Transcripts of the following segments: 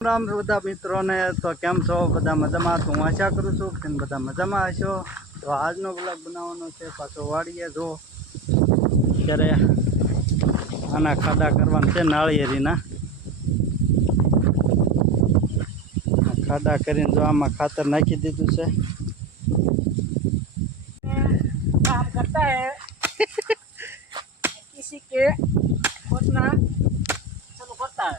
राम બધા મિત્રોને તો કેમ છો બધા મજામાં તો હું આશા કરું છું કે બધા મજામાં હશો તો આજનો બ્લોગ બનાવવાનો છે પાછો વાડીએ જો ત્યારે આના ખાડા કરવાના છે નાળિયેરીના ખાડા કરીને જો આમાં ખાતર નાખી દીધું છે काम करता है किसी के खोदना चालू करता है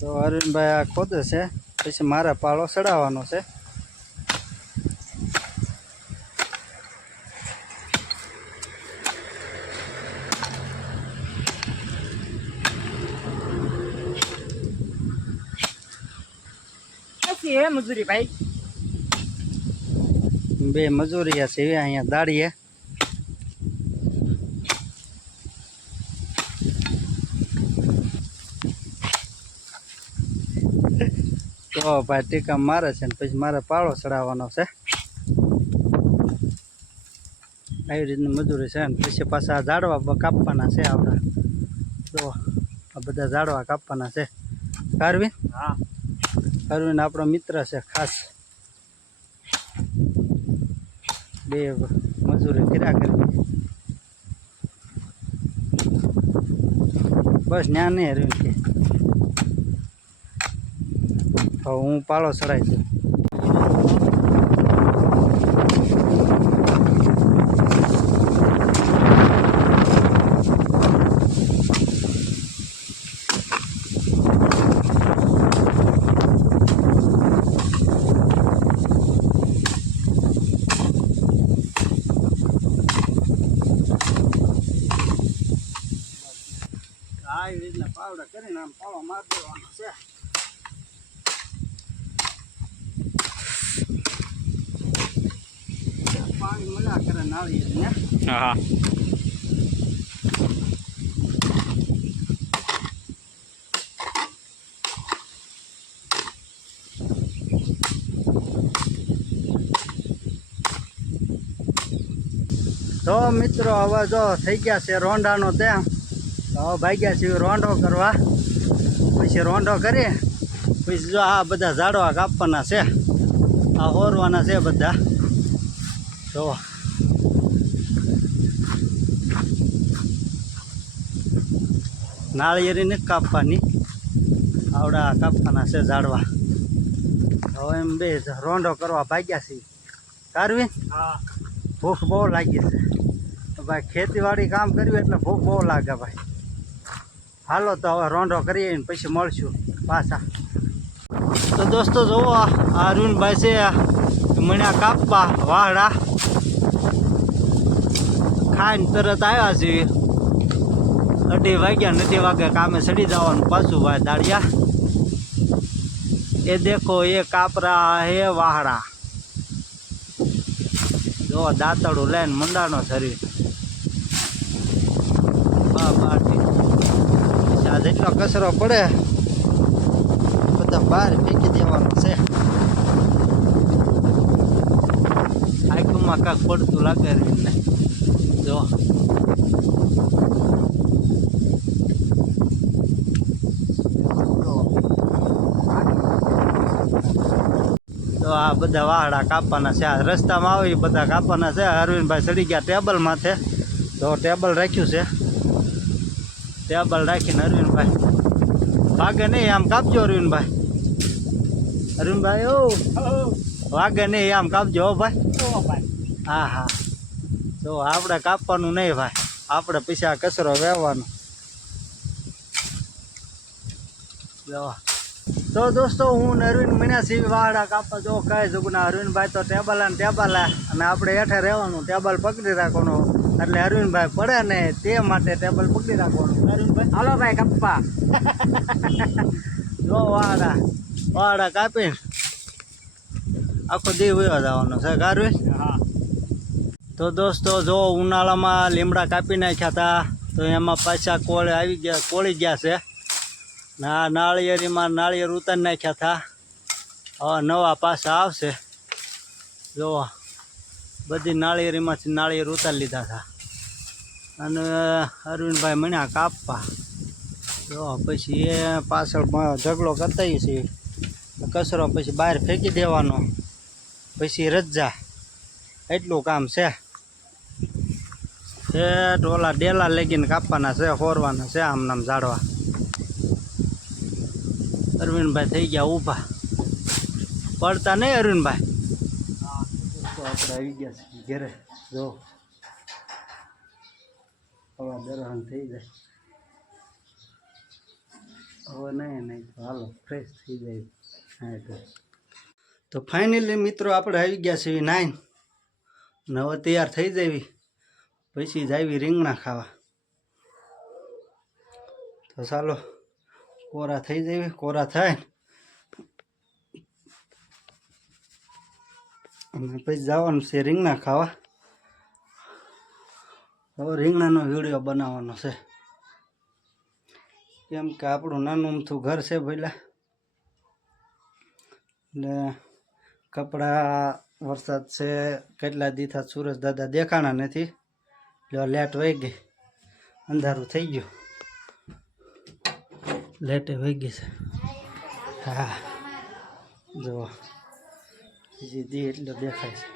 તો અરવિંદભાઈ આ ખોદે છે પછી મારે પાળો ચડાવવાનો છે कैसी है मजदूरी भाई બે મજૂરિયા છે અહીંયા દાડીએ તો ભાઈ ટીકા મારે છે ને પછી મારે પાળો ચડાવવાનો છે આવી રીતની મજૂરી છે ને પછી પાછા ઝાડવા કાપવાના છે આપણા તો આ બધા ઝાડવા કાપવાના છે અરવિંદ हाँ અરવિંદ આપણો મિત્ર છે ખાસ બે મજૂરી કર્યા કરવી બસ ન્યા નહીં અરવિંદ કે હવે હું પાળો ચડાવી દઉં આવી રીતના પાવડા કરીને આમ પાળો મારી દેવાનો છે પાણી મળ્યા કરે નાળિયેરને हाँ તો મિત્રો હવે જો થઈ ગયા છે રોંડાનો તેમ હવે ભાગ્યા છે રોંઢો કરવા પછી રોંઢો કરી પછી જો આ બધા ઝાડવા કાપવાના છે આ હોરવાના છે બધા જો નાળિયેરી નથી કાપવાની આવડા કાપવાના છે ઝાડવા હવે એમ બે રોંઢો કરવા ભાગ્યા છે કારવી हाँ ભૂખ બહુ લાગી છે ભાઈ ખેતીવાડી કામ કર્યું એટલે ભૂખ બહુ લાગે ભાઈ હાલો તો હવે રોંઢો કરીએ ને પછી મળશું પાછા તો દોસ્તો જુઓ આ અરવિંદભાઈ છે મણ્યા કાપવા વાહડા ખાઈને તરત આવ્યા છે 2:30 વાગ્યા 2 વાગે કામે ચડી જવાનું પાછું ભાઈ દાડિયા એ દેખો એ કાપરા હે વાહડા જો દાંતડું લઈને મંડાનો શરીર આ જેટલો કચરો પડે બધા બહાર ફેંકી દેવાનો છે આખુંમાં કાંક પડતું લાગે ને જો તો આ બધા વાહડા કાપવાના છે આ રસ્તામાં આવી બધા કાપવાના છે અરવિંદભાઈ ચડી ગયા ટેબલ માથે તો ટેબલ રાખ્યું છે ટેબલ રાખીને અરવિંદભાઈ વાગે નહીં આમ કાપજો અરવિંદભાઈ ઓ વાગે નહીં આમ કાપજો હો ભાઈ भाई હા હા તો આપણે કાપવાનું નહીં ભાઈ આપણે પછી આ કચરો વહેવાનો જો તો દોસ્તો હું અરવિંદ મીણા સિંહ વાહડા કાપવા જો કઈ જગુના અરવિંદભાઈ તો ટેબલ અને આપણે હેઠે રહેવાનું ટેબલ પકડી રાખવાનું એટલે અરવિંદભાઈ પડે ને તે માટે ટેબલ પકડી રાખવાનું અરવિંદભાઈ हेलो भाई कप्पा જો વાહડા કાપીને આખો દી વયો જવાનો છે કારવી हाँ તો દોસ્તો જો ઉનાળામાં લીમડા કાપી નાખ્યા હતા તો એમાં પાછા કોળી ગયા છે ના નાળિયેરીમાં નાળિયેર ઉતારી નાખ્યા હતા હવે નવા પાછા આવશે જો બધી નાળિયેરીમાંથી નાળિયેર ઉતારી લીધા હતા અને અરવિંદભાઈ મણ્યા કાપવા જો પછી એ પાછળ ઢગલો કરતા છે કચરો પછી બહાર ફેંકી દેવાનો પછી રજા એટલું કામ છે. ઓલા ડેલા લગીને કાપવાના છે, ફોરવાના છે આમ નામ ઝાડવા. અરવિંદભાઈ થઈ ગયા ઊભા, પડતા નહીં અરવિંદભાઈ. તો આપણે આવી ગયા છીએ ઘરે. જો હવા દરવાન થઈ જાય હવે નહીં તો હાલો ફ્રેશ થઈ જાય. હા તો ફાઇનલી મિત્રો આપણે આવી ગયા છીએ નાઈન ને હવે તૈયાર થઈ જવી પછી જાવી રીંગણા ખાવા. તો ચાલો કોરા થઈ જવી, કોરા થાય અને પછી જવાનું છે રીંગણા ખાવા. હવે રીંગણાનો વિડીયો બનાવવાનો છે કેમ કે આપણું નાનું અમથું ઘર છે ભઈલા, ને કપડાં વરસાદ છે કેટલા દીથા સુરજ દાદા દેખાણા નથી, એટલે લેટ વહી ગઈ, અંધારું થઈ ગયું, લેટે વહી ગઈ છે. હા જો હજી દી એટલો દેખાય છે.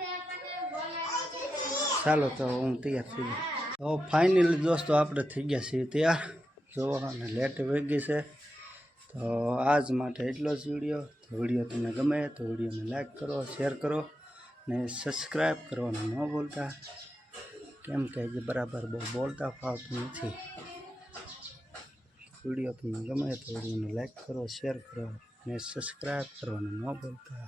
ચાલો તો હું તૈયાર થઈ ગયો. તો ફાઇનલી દોસ્તો આપણે થઈ ગયા છીએ તૈયાર. જો અને લેટ વહી ગઈ છે. તો આજ માટે એટલો જ વિડીયો. તો વિડીયો તમને ગમે તો વિડીયોને લાઈક કરો, શેર કરો ને સબસ્ક્રાઈબ કરવાનું ન ભૂલતા, કેમ કે જે બરાબર બહુ બોલતા ફાવતું નથી. વિડીયો તમને ગમે તો વિડીયોને લાઈક કરો, શેર કરો ને સબસ્ક્રાઈબ કરવાનું ન ભૂલતા.